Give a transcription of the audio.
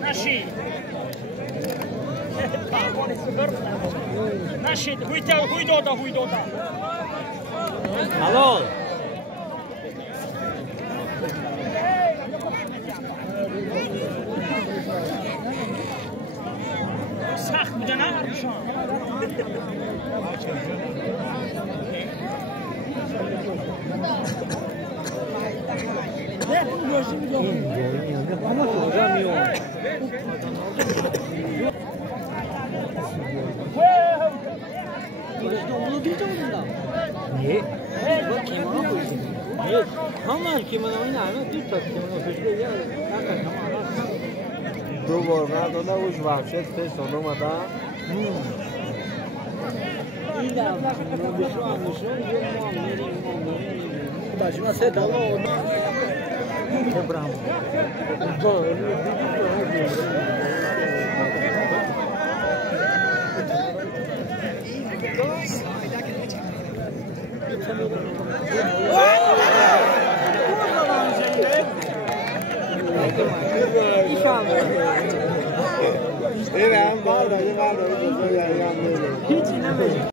Naši. Naši, huj doda. Alo. Sach بوده نه؟ 예. 뭐 기모노 있지. 예. 정말 기모노는 아니야. 뒤쪽 기모노 그게 약간 정말 دو بار بعد اون اوج وحشت پیش اومده این دفعه بشوام یه ما میریم باشه سه تا برام این هم بار داره